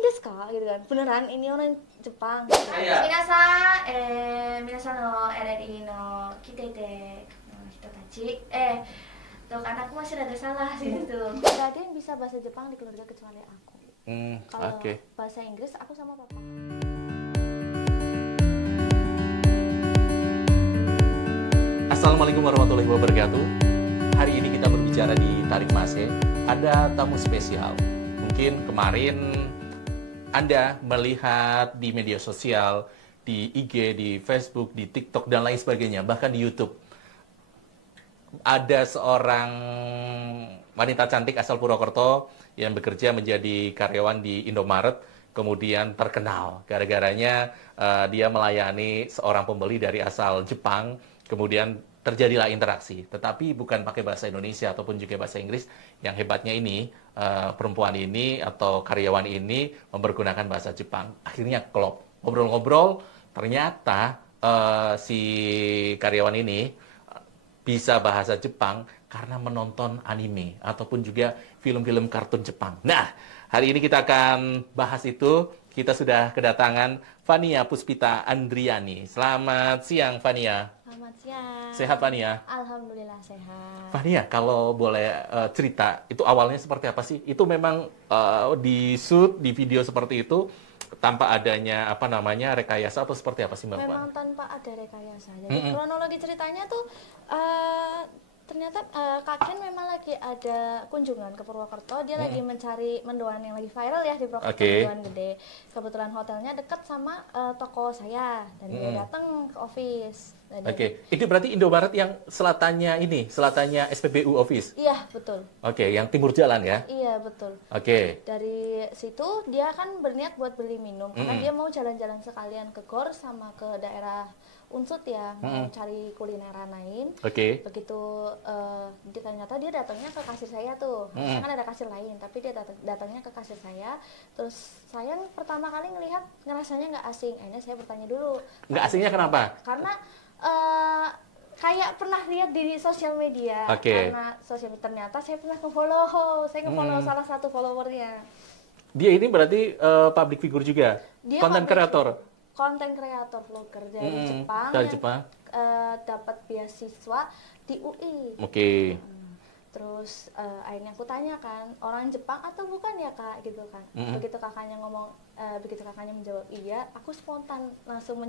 desu ka? Gitu kan. Beneran ini orang Jepang. Gitu. Minasan, minasan no RRI no kitete no hitotachi. Tuh kan aku masih ada salah sih itu. Gak ada yang bisa bahasa Jepang di keluarga kecuali aku. Kalau bahasa Inggris aku sama papa. Assalamualaikum warahmatullahi wabarakatuh. Hari ini kita berbicara di Tarik Mase. Ada tamu spesial. Mungkin kemarin Anda melihat di media sosial, di IG, di Facebook, di TikTok, dan lain sebagainya, bahkan di YouTube. Ada seorang wanita cantik asal Purwokerto yang bekerja menjadi karyawan di Indomaret, kemudian terkenal gara-garanya dia melayani seorang pembeli dari asal Jepang, kemudian terjadilah interaksi, tetapi bukan pakai bahasa Indonesia ataupun juga bahasa Inggris. Yang hebatnya ini, perempuan ini atau karyawan ini mempergunakan bahasa Jepang. Akhirnya klop, ngobrol-ngobrol, ternyata si karyawan ini bisa bahasa Jepang karena menonton anime ataupun juga film-film kartun Jepang. Nah, hari ini kita akan bahas itu. Kita sudah kedatangan Fania Puspita Andriani. Selamat siang, Fania. Selamat siang. Sehat, Fania? Alhamdulillah sehat. Fania, kalau boleh cerita, itu awalnya seperti apa sih? Itu memang di shoot, di video seperti itu, tanpa adanya rekayasa atau seperti apa sih, Mbak? Memang tanpa ada rekayasa. Jadi kronologi ceritanya tuh ternyata Kak Ken memang lagi ada kunjungan ke Purwokerto. Dia lagi mencari mendoan yang lagi viral ya di Purwokerto, mendoan gede. Kebetulan hotelnya dekat sama toko saya dan dia datang ke office. Itu berarti Indomaret yang selatannya SPBU Office? Iya, betul. Yang timur jalan ya? Iya, betul. Dari situ dia kan berniat buat beli minum karena dia mau jalan-jalan sekalian ke GOR sama ke daerah Unsut ya, mau cari kulineran lain. Begitu ternyata dia datangnya ke kasir saya tuh. Harusnya kan ada kasir lain, tapi dia datangnya ke kasir saya. Terus saya pertama kali ngerasanya nggak asing. Akhirnya saya bertanya dulu. Nggak asingnya kenapa? Karena kayak pernah lihat di sosial media. Karena sosial media ternyata saya pernah nge-follow salah satu followernya. Dia ini berarti public figure juga? Dia konten kreator vlogger dari Jepang. Dari Jepang. Dapat beasiswa di UI. Terus akhirnya aku tanya kan, orang Jepang atau bukan ya Kak, gitu kan. Begitu kakaknya menjawab iya, aku spontan langsung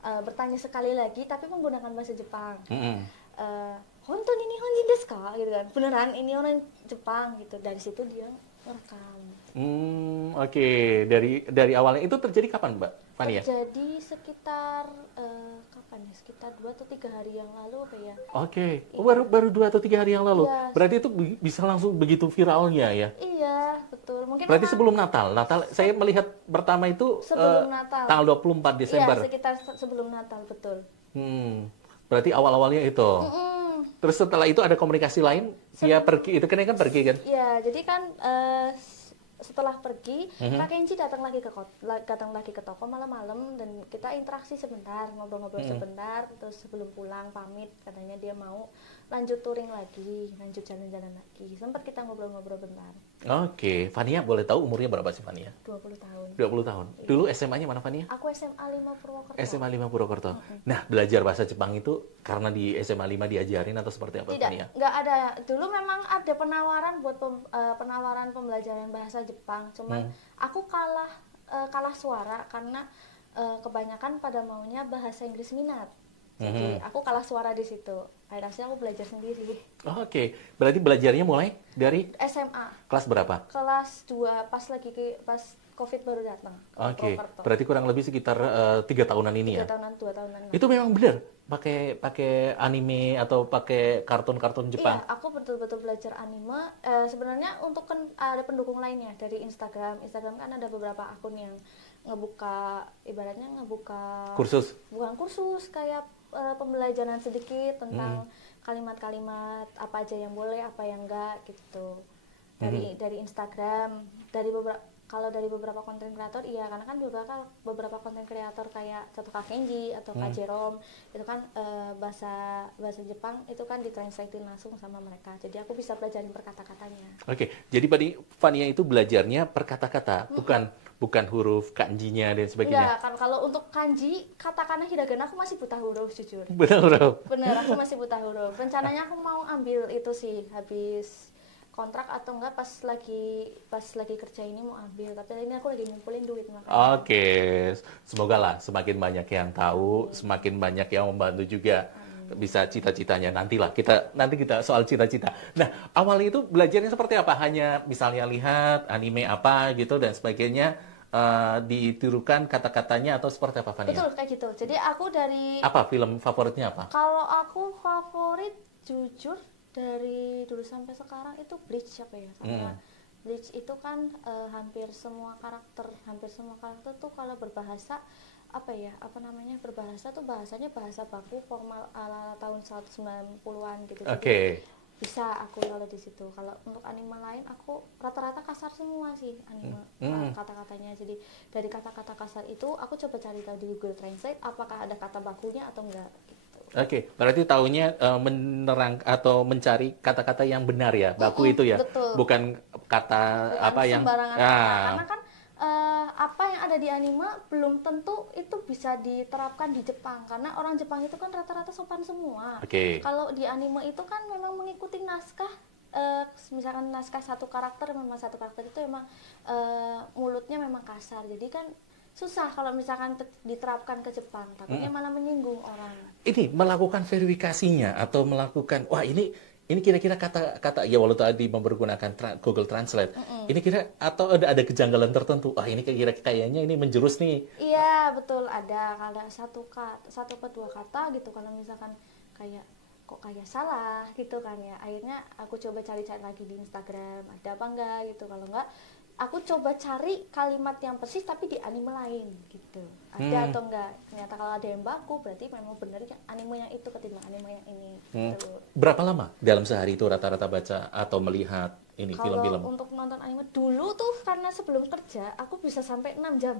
bertanya sekali lagi, tapi menggunakan bahasa Jepang. Honton ini Honjin desu ka? Gitu kan. Beneran ini orang Jepang gitu. Dari situ dia merekam. Dari awalnya itu terjadi kapan, Mbak Fania? Terjadi sekitar sekitar 2 atau 3 hari yang lalu apa ya? Baru 2 atau 3 hari yang lalu. Iya. Berarti itu bisa langsung begitu viralnya ya? Iya, betul. Mungkin berarti sebelum Natal. Saya melihat pertama itu sebelum Natal. Tanggal 24 Desember. Iya, sekitar sebelum Natal, betul. Berarti awal-awalnya itu. Terus setelah itu ada komunikasi lain? Dia pergi, itu kan pergi kan? Iya, jadi kan setelah pergi, Kak Kenji datang lagi ke toko malam-malam dan kita interaksi sebentar, ngobrol-ngobrol sebentar, terus sebelum pulang pamit katanya dia mau lanjut touring lagi, lanjut jalan-jalan lagi. Sempat kita ngobrol-ngobrol bentar. Fania boleh tahu umurnya berapa sih Fania? 20 tahun. 20 tahun. Dulu SMA-nya mana Fania? Aku SMA 5 Purwokerto. SMA 5 Purwokerto. Nah, belajar bahasa Jepang itu karena di SMA 5 diajarin atau seperti apa Fania? Nggak ada. Dulu memang ada penawaran buat penawaran pembelajaran bahasa Jepang. Cuman aku kalah suara karena kebanyakan pada maunya bahasa Inggris minat. Jadi aku kalah suara di situ. Akhirnya aku belajar sendiri. Berarti belajarnya mulai dari SMA. Kelas berapa? Kelas 2 pas COVID baru datang. Berarti kurang lebih sekitar 3 tahunan ini ya? 2 tahunan. Itu memang benar pakai anime atau pakai kartun-kartun Jepang? Iya, aku betul-betul belajar anime. Sebenarnya ada pendukung lainnya dari Instagram. Instagram kan ada beberapa akun yang ngebuka kursus? Bukan kursus, kayak pembelajaran sedikit tentang kalimat-kalimat apa aja yang boleh, apa yang enggak gitu. Dari Instagram, dari beberapa kalau dari beberapa konten kreator iya, karena kan beberapa konten kreator kayak contoh Kak Kenji atau Kak Jerome itu kan bahasa Jepang itu kan ditranslatein langsung sama mereka, jadi aku bisa pelajarin per kata-katanya. Oke, jadi Fania itu belajarnya per kata-kata, bukan huruf kanjinya dan sebagainya. Enggak, kan kalau untuk kanji, katakana, hiragana aku masih buta huruf jujur. Buta huruf. Bener, aku masih buta huruf. Rencananya aku mau ambil itu sih habis kontrak atau enggak pas lagi kerja ini mau ambil, tapi ini aku lagi ngumpulin duit makanya. Oke, semoga lah semakin banyak yang tahu, semakin banyak yang membantu juga bisa cita-citanya. Nanti kita soal cita-cita. Nah, awalnya itu belajarnya seperti apa? Hanya misalnya lihat anime apa gitu dan sebagainya, ditirukan kata-katanya atau seperti apa, Fania? Betul, kayak gitu. Jadi aku dari Apa film favoritnya apa? Kalau aku favorit jujur dari dulu sampai sekarang itu Bleach apa ya? Karena Bleach itu kan hampir semua karakter tuh kalau berbahasa berbahasa tuh bahasanya bahasa baku formal ala tahun 190-an gitu. Oke. Bisa aku kalau di situ. Kalau untuk anime lain aku rata-rata kasar semua sih anime kata-katanya. Jadi dari kata-kata kasar itu aku coba cari tahu di Google Translate apakah ada kata bakunya atau enggak gitu. Oke, berarti taunya menerang atau mencari kata-kata yang benar ya, baku itu ya. Betul. Bukan kata apa yang sembarangan kata. Karena kan apa yang ada di anime belum tentu itu bisa diterapkan di Jepang, karena orang Jepang itu kan rata-rata sopan semua. Kalau di anime itu kan memang mengikuti naskah, misalkan naskah satu karakter itu memang mulutnya memang kasar, jadi kan susah kalau misalkan diterapkan ke Jepang, takutnya malah menyinggung orang. Ini melakukan verifikasinya atau melakukan ini kira-kira kata ya walau tadi mempergunakan Google Translate. Ini kira atau ada kejanggalan tertentu. Ini kayaknya ini menjurus nih. Iya, betul, ada satu atau dua kata gitu, kalau misalkan kayak kok kayak salah gitu kan ya. Akhirnya aku coba cari-cari lagi di Instagram ada apa enggak gitu. Kalau enggak aku coba cari kalimat yang persis tapi di anime lain gitu. Ada atau enggak. Ternyata kalau ada yang baku berarti memang benar yang anime yang itu ketimbang anime yang ini gitu. Berapa lama dalam sehari itu rata-rata baca atau melihat ini film-film? Kalau untuk nonton anime dulu tuh karena sebelum kerja aku bisa sampai 6 jam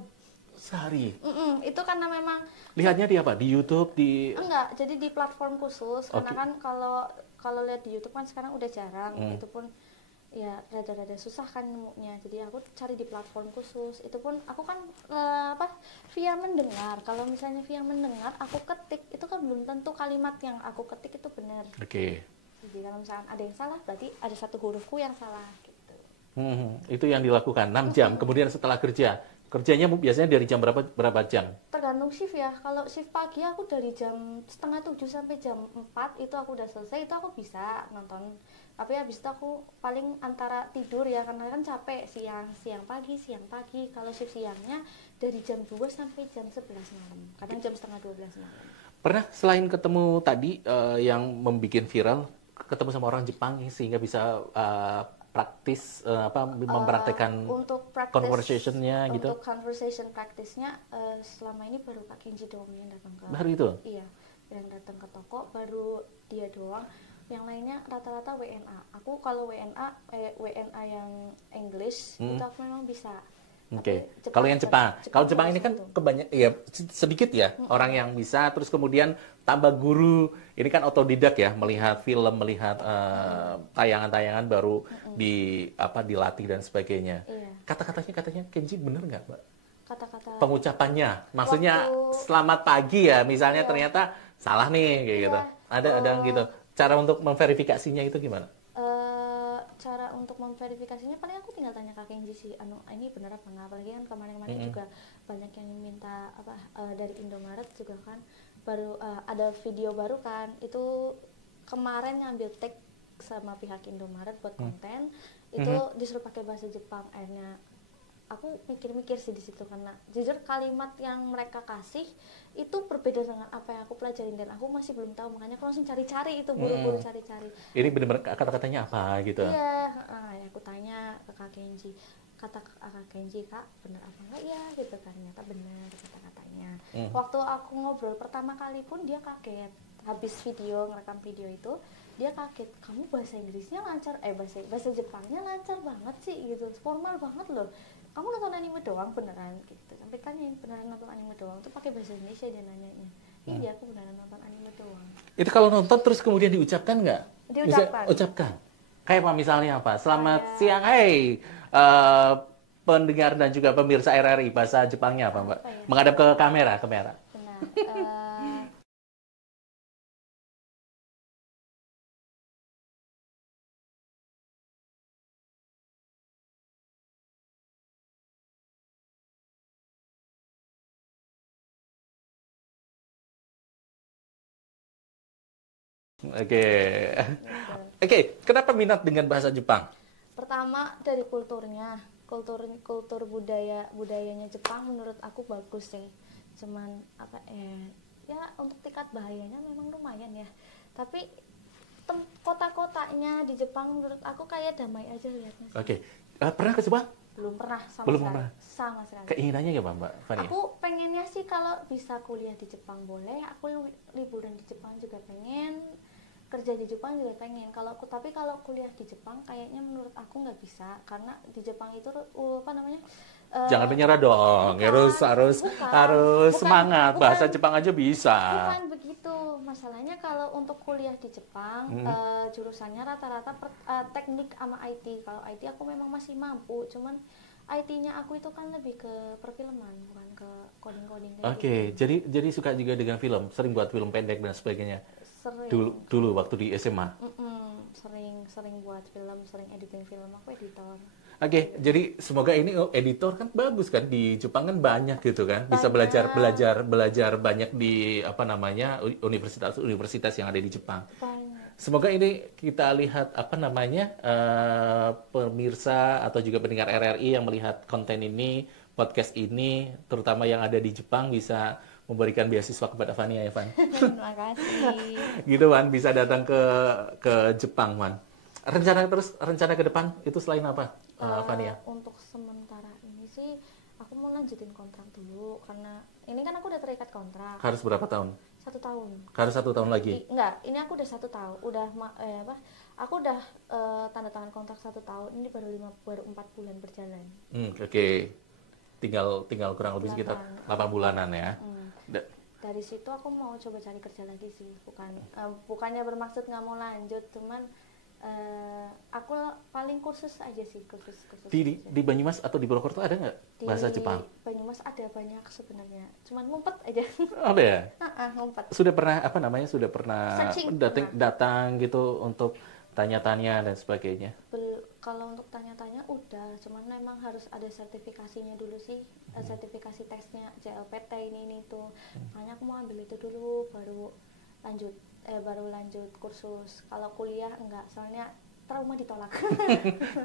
sehari. Itu karena memang lihatnya di apa? Di YouTube Enggak, jadi di platform khusus. Karena kan kalau lihat di YouTube kan sekarang udah jarang. Itu pun ya rada-rada susah kan nemunya, jadi aku cari di platform khusus. Itu pun aku kan via mendengar. Kalau misalnya via mendengar aku ketik, itu kan belum tentu kalimat yang aku ketik itu benar. Jadi kalau misalnya ada yang salah berarti ada satu hurufku yang salah gitu. Itu yang dilakukan 6 jam. Kemudian setelah kerjanya biasanya dari jam berapa jam? Tergantung shift ya. Kalau shift pagi aku dari jam 6:30 sampai jam 4 itu aku udah selesai, itu aku bisa nonton. Tapi habis itu aku paling antara tidur ya, karena kan capek, siang pagi. Kalau shift siangnya dari jam 2 sampai jam 11 malam. Kadang jam setengah 12 malam. Pernah selain ketemu tadi yang membuat viral, ketemu sama orang Jepang sehingga bisa praktis mempraktekkan untuk conversation-nya gitu? Untuk conversation praktisnya selama ini baru Kak Kenji doang yang datang ke. Baru itu? Iya, yang datang ke toko baru dia doang. Yang lainnya rata-rata WNA. Aku kalau WNA yang English itu aku memang bisa. Oke. Kalau yang Jepang ini kan sedikit ya orang yang bisa, terus kemudian tambah guru. Ini kan otodidak ya, melihat film, melihat tayangan-tayangan baru dilatih dan sebagainya. Iya. Katanya Kenji bener nggak, Mbak? Kata-kata pengucapannya, maksudnya selamat pagi ya, misalnya ternyata salah nih kayak gitu. Ada gitu. Cara untuk memverifikasinya itu gimana? Cara untuk memverifikasinya paling aku tinggal tanya Kak Kenji sih, ini benar apa enggak. Apalagi kan kemarin-kemarin juga banyak yang minta dari Indomaret juga kan baru ada video baru kan, itu kemarin ngambil tag sama pihak Indomaret buat konten itu disuruh pakai bahasa Jepang. Akhirnya aku mikir-mikir sih di situ, karena jujur kalimat yang mereka kasih itu berbeda dengan apa yang aku pelajarin dan aku masih belum tahu, makanya aku langsung cari-cari itu, buru-buru cari-cari. Ini benar-benar kata-katanya apa gitu? Iya, aku tanya ke Kak Kenji, kata Kak Kenji, Kak benar apa enggak ya gitu kan, ternyata benar kata-katanya. Waktu aku ngobrol pertama kali pun dia kaget, habis ngerekam video itu dia kaget, kamu bahasa Inggrisnya lancar, bahasa Jepangnya lancar banget sih gitu, formal banget loh. kamu nonton anime doang beneran gitu. Sampai tanya beneran nonton anime doang tuh pakai bahasa Indonesia dia nanyanya. Iya aku beneran nonton anime doang. Itu kalau nonton terus kemudian diucapkan nggak? Diucapkan. Bisa ucapkan. Kayak apa misalnya apa? Selamat siang, hey pendengar dan juga pemirsa RRI, bahasa Jepangnya apa Mbak? Apa ya? Menghadap ke kamera. Benar. Oke. Oke, kenapa minat dengan bahasa Jepang? Pertama dari kulturnya, kultur budayanya Jepang menurut aku bagus sih. Cuman apa ya untuk tingkat bahayanya memang lumayan ya. Tapi kota-kotanya di Jepang menurut aku kayak damai aja lihatnya. Oke. Pernah ke Jepang? Belum pernah sama Belum sekali. pernah. Sama sekali. Keinginannya ya Mbak Fania? Aku pengennya sih kalau bisa kuliah di Jepang boleh, aku liburan di Jepang juga pengen, kerja di Jepang juga pengen. Tapi kalau kuliah di Jepang kayaknya menurut aku nggak bisa karena di Jepang itu apa namanya? Jangan menyerah dong. Harus semangat. Bahasa Jepang aja bisa. Bukan begitu. Masalahnya kalau untuk kuliah di Jepang jurusannya rata-rata teknik sama IT. Kalau IT aku memang masih mampu, cuman IT-nya aku itu kan lebih ke perfilman, bukan ke coding-coding. Oke, gitu. jadi suka juga dengan film, sering buat film pendek dan sebagainya. Sering. Dulu waktu di SMA. Sering buat film, sering editing film, aku editor. Oke, jadi semoga ini editor kan bagus kan di Jepang kan banyak gitu kan, bisa Banyak. belajar banyak di apa namanya universitas yang ada di Jepang. Banyak. Semoga ini kita lihat apa namanya pemirsa atau juga pendengar RRI yang melihat konten ini, podcast ini, terutama yang ada di Jepang bisa memberikan beasiswa kepada Fania ya, Van. Terima kasih. Gitu, Van, bisa datang ke Jepang, Van. Rencana ke depan itu selain apa, Fania? Untuk sementara ini sih aku mau lanjutin kontrak dulu karena ini kan aku udah terikat kontrak. Harus berapa tahun? 1 tahun. Harus 1 tahun lagi? Enggak, ini aku udah 1 tahun. Aku udah tanda tangan kontrak 1 tahun. Ini baru 4 bulan berjalan. Oke. Tinggal kurang lebih sekitar 8 bulanan ya. Dari situ aku mau coba cari kerja lagi sih. Bukannya bermaksud nggak mau lanjut, cuman aku paling kursus aja sih, kursus. Di Banyumas atau di Purwokerto ada nggak bahasa Jepang? Di Banyumas ada banyak sebenarnya, cuman ngumpet aja. Ada ya? Ngumpet. Sudah pernah datang gitu untuk tanya-tanya dan sebagainya? Kalau untuk tanya-tanya udah, cuman memang harus ada sertifikasinya dulu sih, sertifikasi tesnya JLPT ini tuh. Makanya aku mau ambil itu dulu, baru lanjut kursus. Kalau kuliah enggak, soalnya trauma ditolak.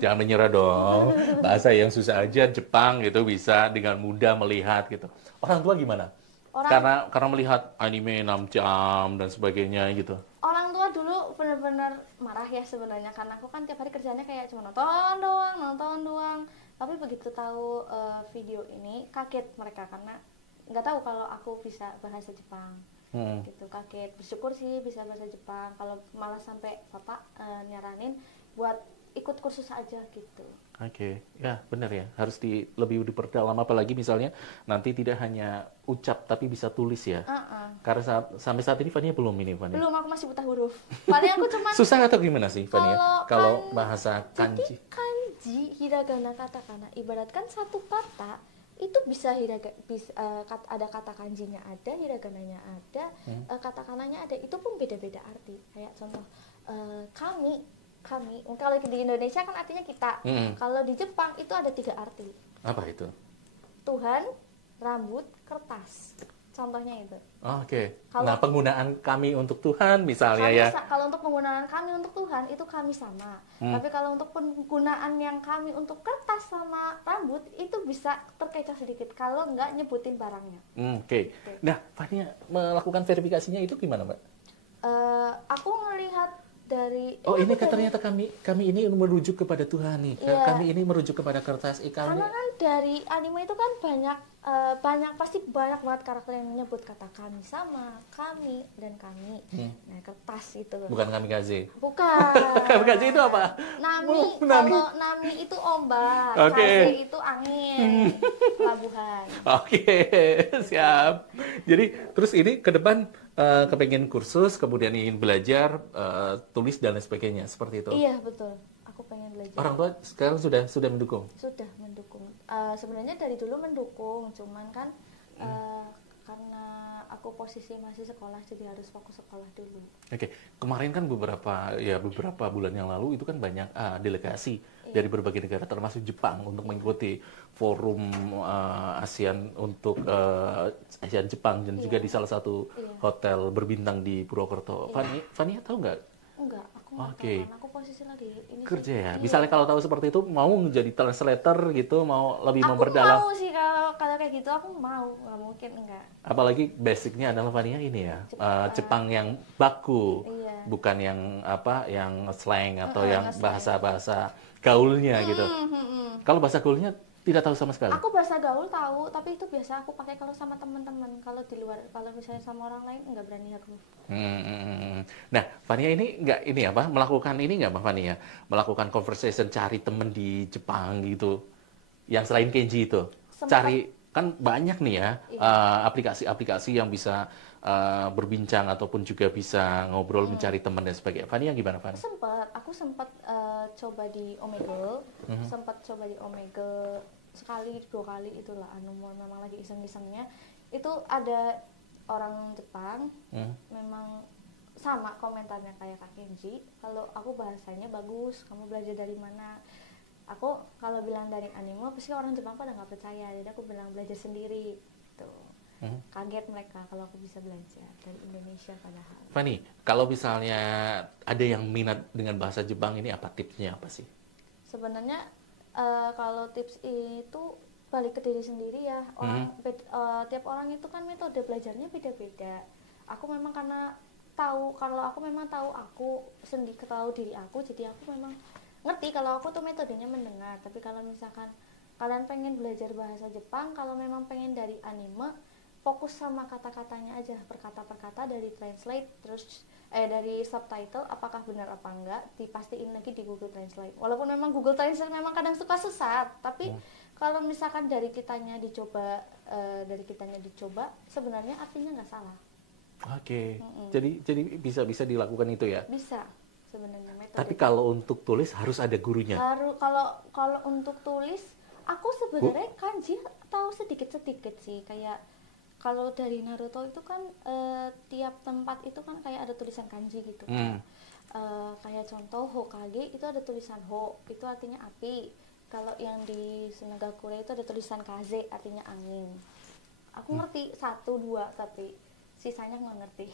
Jangan menyerah dong. Bahasa yang susah aja Jepang gitu bisa dengan mudah melihat gitu. Orang tua gimana? Karena melihat anime 6 jam dan sebagainya gitu. Orang tua dulu benar-benar marah ya sebenarnya, karena aku kan tiap hari kerjanya kayak cuma nonton doang. Tapi begitu tahu video ini kaget mereka karena nggak tahu kalau aku bisa bahasa Jepang. Gitu, kaget. Bersyukur sih bisa bahasa Jepang. Kalau malah sampai bapak nyaranin buat ikut kursus aja gitu. Oke, ya benar ya. Harus lebih diperdalam, apalagi misalnya nanti tidak hanya ucap tapi bisa tulis ya. Karena sampai saat ini Fania belum ini, Fania. Belum, aku masih buta huruf. Paling aku cuma susah atau gimana sih, Fania? Kalau bahasa kanji. Jadi kanji, hiragana, katakana, ibaratkan satu kata itu bisa ada kata kanjinya ada, hiragananya ada, katakananya ada. Itu pun beda-beda arti. Kayak contoh kami, kalau di Indonesia kan artinya kita. Kalau di Jepang itu ada 3 arti. Apa itu? Tuhan, rambut, kertas. Contohnya itu. Oke. Nah, penggunaan kami untuk Tuhan misalnya ya. Kalau untuk penggunaan kami untuk Tuhan itu kami sama. Tapi kalau untuk penggunaan yang kami untuk kertas sama rambut itu bisa terkecoh sedikit kalau nggak nyebutin barangnya. Oke. Nah, Fania melakukan verifikasinya itu gimana, Mbak? Aku ngelihat dari ini ternyata kami ini merujuk kepada Tuhan nih. Iya. Kami ini merujuk kepada kertas ikan. Karena kan dari anime itu kan pasti banyak banget karakter yang menyebut kata kami sama, kami dan kami. Nah, kertas itu. Bukan kamikaze. Bukan. Kamikaze itu apa? Kalau nami itu ombak, kaze itu angin. Amin. Pelabuhan. Oke, siap. Jadi terus ini ke depan kepengen kursus, kemudian ingin belajar tulis dan lain sebagainya, seperti itu. Iya betul. Aku pengen belajar. Orang tua sekarang sudah mendukung. Sudah mendukung. Sebenarnya dari dulu mendukung, cuman kan karena aku posisi masih sekolah, jadi harus fokus sekolah dulu. Oke, kemarin kan beberapa bulan yang lalu itu kan banyak delegasi dari berbagai negara, termasuk Jepang, untuk mengikuti forum ASEAN untuk ASEAN Jepang dan juga di salah satu hotel berbintang di Purwokerto. Fania tahu nggak? Enggak, aku nggak tahu, karena aku posisi lagi ini kerja sih. ya. Misalnya kalau tahu seperti itu, mau menjadi translator gitu, mau lebih memperdalam. Aku mau sih kalau kayak gitu, aku mau, nggak mungkin enggak. Apalagi basicnya adalah Fania ini ya, Jepang yang baku, bukan yang yang slang atau yang bahasa-bahasa gaulnya gitu. Kalau bahasa gaulnya tidak tahu sama sekali. Aku bahasa gaul tahu, tapi itu biasa aku pakai kalau sama teman-teman. Kalau di luar, kalau misalnya sama orang lain nggak berani aku. Nah, Fania ini melakukan ini nggak, Mbak Fania? Melakukan conversation, cari temen di Jepang gitu, yang selain Kenji itu. Cari, kan banyak nih ya aplikasi-aplikasi yang bisa berbincang ataupun juga bisa ngobrol, mencari teman dan sebagainya. Fania gimana, Fania? Aku sempat coba di Omegle, sekali 2 kali itulah, memang lagi iseng-isengnya. Itu ada orang Jepang, memang sama komentarnya kayak Kak Kenji. Kalau aku bahasanya bagus, kamu belajar dari mana? Aku kalau bilang dari anime, pasti orang Jepang pada nggak percaya. Jadi aku bilang belajar sendiri. Gitu. Kaget mereka kalau aku bisa belajar dari Indonesia padahal. Fani, kalau misalnya ada yang minat dengan bahasa Jepang ini, apa tipsnya apa sih? Sebenarnya kalau tips itu balik ke diri sendiri ya. Tiap orang itu kan metode belajarnya beda-beda. Aku memang karena aku memang tahu diri aku, jadi aku memang ngerti kalau aku tuh metodenya mendengar. Tapi kalau misalkan kalian pengen belajar bahasa Jepang, kalau memang pengen dari anime, fokus sama kata-katanya aja, per kata dari translate, terus dari subtitle apakah benar apa enggak, dipastiin lagi di Google Translate. Walaupun memang Google Translate memang kadang suka sesat, tapi kalau misalkan dari kitanya dicoba, sebenarnya artinya nggak salah. Oke. Jadi bisa dilakukan itu ya? Bisa sebenarnya metode. Tapi kalau untuk tulis harus ada gurunya. Kalau untuk tulis, aku sebenarnya kanji tahu sedikit-sedikit sih, kayak kalau dari Naruto itu kan tiap tempat itu kan kayak ada tulisan kanji gitu. Kayak contoh Hokage itu ada tulisan Ho, itu artinya api. Kalau yang di Sunagakure itu ada tulisan Kaze, artinya angin. Aku ngerti 1, 2, tapi sisanya nggak ngerti.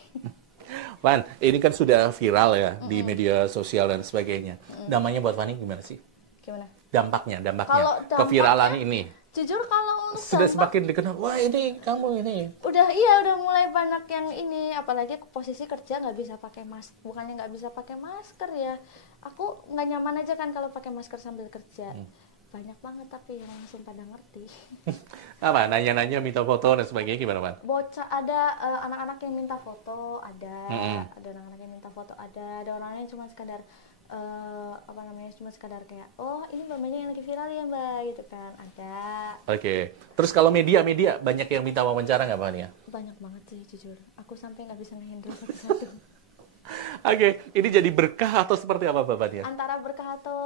Van, ini kan sudah viral ya di media sosial dan sebagainya. Namanya buat Fani gimana sih? Gimana? Dampaknya, Dampaknya, keviralan ini. Jujur kalau untuk sudah semakin dikenal, wah ini kamu ini. Udah mulai banyak yang ini, apalagi aku posisi kerja nggak bisa pakai masker, bukannya nggak bisa pakai masker ya. Aku nggak nyaman aja kan kalau pakai masker sambil kerja. Banyak banget tapi yang langsung pada ngerti. Apa? Nanya-nanya minta foto dan sebagainya gimana, Pan? Bocah ada, anak-anak yang minta foto ada, ada anak-anak yang minta foto ada orangnya cuma sekadar cuma sekadar kayak, oh ini bambanya yang lagi viral ya mbak, gitu kan, ada. Oke. Terus kalau media banyak yang minta wawancara nggak, Pan ya? Banyak banget sih jujur. Aku sampai nggak bisa ngehandle satu-satu. Oke, ini jadi berkah atau seperti apa Bapak? Antara berkah atau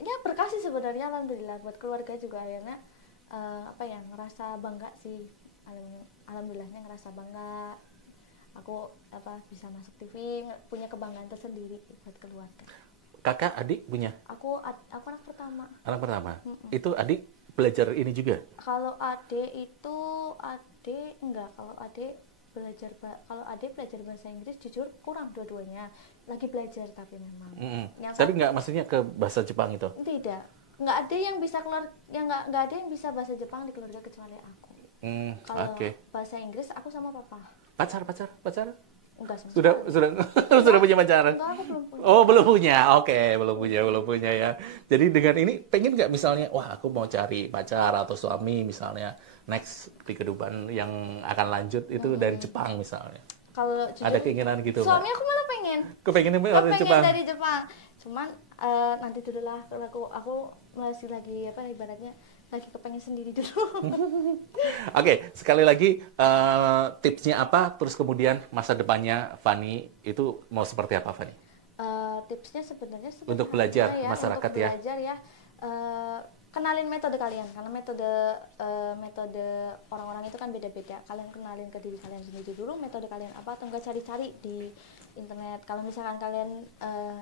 ya berkah sih sebenarnya, alhamdulillah buat keluarga juga akhirnya ngerasa bangga sih. Alhamdulillahnya ngerasa bangga. Aku bisa masuk TV, punya kebanggaan tersendiri buat keluarga. Kakak, adik punya? Aku anak pertama. Anak pertama. Itu adik belajar ini juga? Kalau adik enggak, kalau adik belajar bahasa Inggris jujur kurang dua-duanya. Lagi belajar tapi memang. Tapi enggak maksudnya ke bahasa Jepang itu? Tidak. Enggak ada yang bisa enggak ada yang bisa bahasa Jepang di keluarga kecuali aku. Kalau bahasa Inggris aku sama papa. Pacar? Enggak sama. Sudah punya pacar? Enggak, aku belum punya. Oh, belum punya. Oke, belum punya ya. Jadi dengan ini pengen nggak misalnya, wah aku mau cari pacar atau suami misalnya next di kehidupan yang akan lanjut itu dari Jepang misalnya. Kalau ada keinginan gitu, suami aku malah pengen. Kepengen dari Jepang. Dari Jepang. Cuman nanti dulu lah, aku masih lagi apa ibaratnya lagi kepengen sendiri dulu. Oke, sekali lagi tipsnya apa? Terus kemudian masa depannya Fani itu mau seperti apa, Fani? Tipsnya sebenarnya untuk belajar ya, masyarakat untuk belajar ya. Kenalin metode kalian karena metode orang-orang itu kan beda-beda. Kalian kenalin ke diri kalian sendiri dulu metode kalian apa, atau enggak cari-cari di internet. Kalau misalkan kalian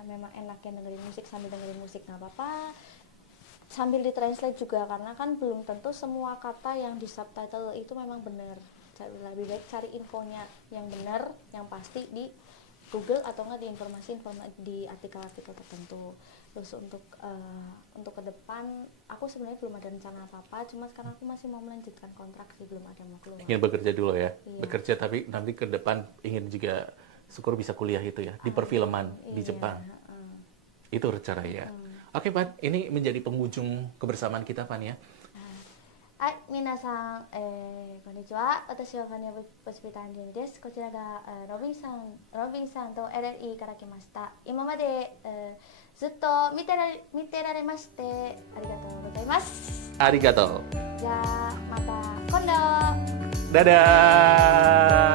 memang enaknya dengerin musik, sambil dengerin musik nggak apa-apa, sambil ditranslate juga, karena kan belum tentu semua kata yang di subtitle itu memang benar. Lebih baik cari infonya yang benar, yang pasti di Google atau enggak di informasi di artikel-artikel tertentu. Terus untuk ke depan aku sebenarnya belum ada rencana apa-apa, cuma sekarang aku masih mau melanjutkan kontrak sih, belum ada mau keluar. Ingin bekerja dulu ya. Iya. Bekerja tapi nanti ke depan ingin juga syukur bisa kuliah itu ya di perfilman di Jepang. Itu rencana ya. Oke, Pan, ini menjadi penghujung kebersamaan kita, Pan ya. Hai, minasan, konnichiwa. Watashi wa Fani Puspitanjani desu. Kochira ga Robin san to LLE kara kimashita. Imamade zutto mite raremashite arigatou gozaimasu. Arigatou. Ja, mata kondo. Dadah.